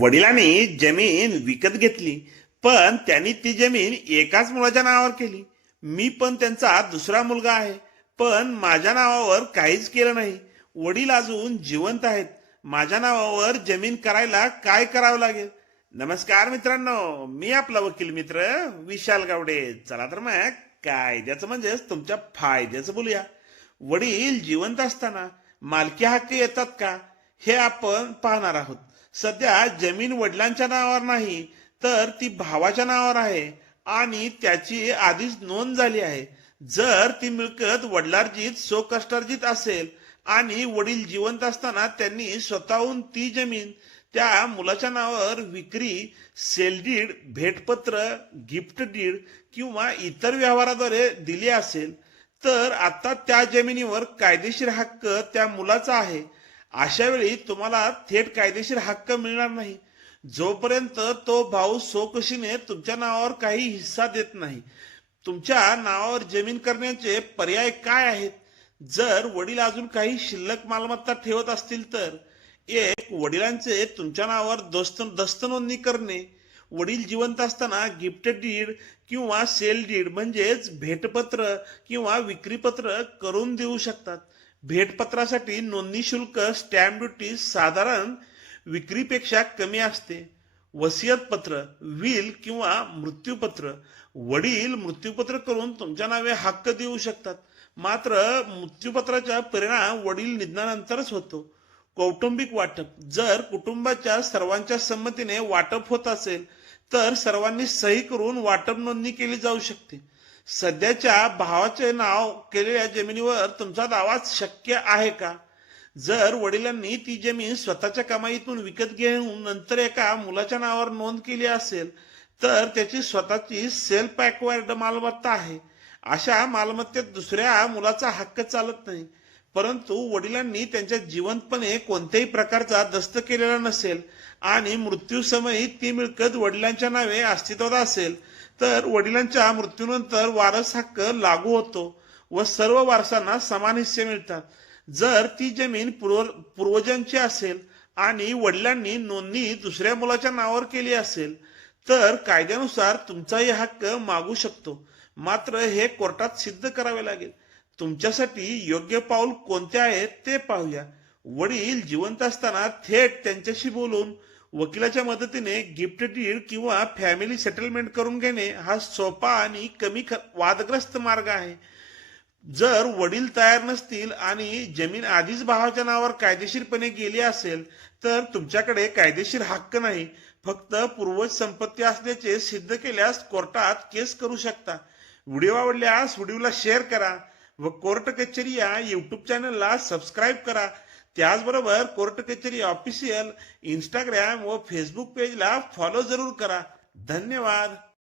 वडिलांनी जमीन विकत घेतली पण त्यांनी ती जमीन एकाच मुलाच्या नावावर केली. मी पण त्यांचा दुसरा मुलगा आहे पण माझ्या नावावर काहीच केलं नाही. वडील अजून जिवंत आहेत. माझ्या नावावर जमीन करायला काय करावं लागेल? नमस्कार मित्रांनो मी आपला वकील मित्र विशाल गावडे. चला तर मग कायद्याचं म्हणजेच तुमच्या फायद्याचं बोलूया. वडील जिवंत असताना मालकी हक्क येतात का? हे आपण पाहणार आहोत. सध्या जमीन वडिलांच्या नावावर नाही तर ती भावाच्या नावावर आहे आणि त्याची आधीच नोंद झाली आहे. जर ती मिळकत वडिलार्जित सोकष्टार्जित असेल आणि वडील जिवंत असताना त्यांनी स्वतःहून ती जमीन त्या मुलाच्या नावावर विक्री सेल डीड भेटपत्र गिफ्ट डीड किंवा इतर व्यवहाराद्वारे दिली असेल तर आता त्या जमिनीवर कायदेशीर हक्क त्या मुलाचा आहे. अशा वेळी तुम्हाला थेट कायदेशीर हक्क मिळणार नाही. जोपर्यंत तो भाऊ सोकशीने तुमच्या नावावर काही हिस्सा देत नाही. तुमच्या नावावर जमीन करण्याचे पर्याय काय आहेत? जर वडील अजून काही शिल्लक मालमत्ता ठेवत असतील तर एक वडिलांचे तुमच्या नावावर दस्त दस्त नोंदणी करणे वडील जिवंत असताना गिफ्ट डीड किंवा सेल डीड म्हणजेच भेटपत्र किंवा विक्रीपत्र करून देऊ शकतात. भेटपत्रासाठी नोंदणी शुल्क स्टॅम्प ड्युटी साधारण विक्रीपेक्षा कमी असते. वसियत पत्र विल किंवा मृत्यूपत्र. वडील मृत्यूपत्र करून तुमच्या नावे हक्क देऊ शकतात. मात्र मृत्यूपत्राचा परिणाम वडील निधनानंतरच होतो. कौटुंबिक वाटप. जर कुटुंबाच्या सर्वांच्या संमतीने वाटप होत असेल तर सर्वांनी सही करून वाटप नोंदणी केली जाऊ शकते. सध्याच्या भावाचे नाव केलेल्या जमिनीवर तुमचा दावा शक्य आहे का? जर वडिलांनी ती जमीन स्वतःच्या कमाईतून विकत घेऊन नंतर एका मुलाच्या नावावर नोंद केली असेल तर त्याची स्वतःची सेल्फ अक्वायर्ड मालमत्ता आहे. अशा मालमत्तेत दुसऱ्या मुलाचा हक्क चालत नाही. परंतु वडिलांनी त्यांच्या जिवंतपणे कोणत्याही प्रकारचा दस्त केलेला नसेल आणि मृत्यूसमयी ती मिळकत वडिलांच्या नावे अस्तित्वात असेल तर वडिलांच्या मृत्यूनंतर वारस हक्क लागू होतो व सर्व वारसांना समान हिस्से मिळतात. जर ती जमीन पूर्व पूर्वजांची असेल आणि वडिलांनी नोंदणी दुसऱ्या मुलाच्या नावावर केली असेल तर कायद्यानुसार तुमचाही हक्क मागू शकतो. मात्र हे कोर्टात सिद्ध करावे लागेल. तुमच्यासाठी योग्य पाऊल कोणते आहे ते पाहूया. वडील जिवंत असताना थेट त्यांच्याशी बोलून वकिलाच्या मदतीने गिफ्ट डीड किंवा फॅमिली सेटलमेंट करून घेणे हा सोपा आणि कमी ख- वादग्रस्त मार्ग आहे. जर वडील तयार नसतील आणि जमीन आधीच भावाच्या नावावर कायदेशीरपणे गेली असेल तर तुमच्याकडे कायदेशीर हक्क नाही. फक्त पूर्वज संपत्ती असल्याचे सिद्ध केल्यास कोर्टात केस करू शकता. व्हिडिओ आवडल्यास व्हिडिओला शेअर करा व कोर्ट कचेरी या यूट्यूब चॅनलला सबस्क्राईब करा. त्याचबरोबर कोर्ट कचेरी ऑफिशियल इंस्टाग्राम व फेसबुक पेजला फॉलो जरूर करा. धन्यवाद.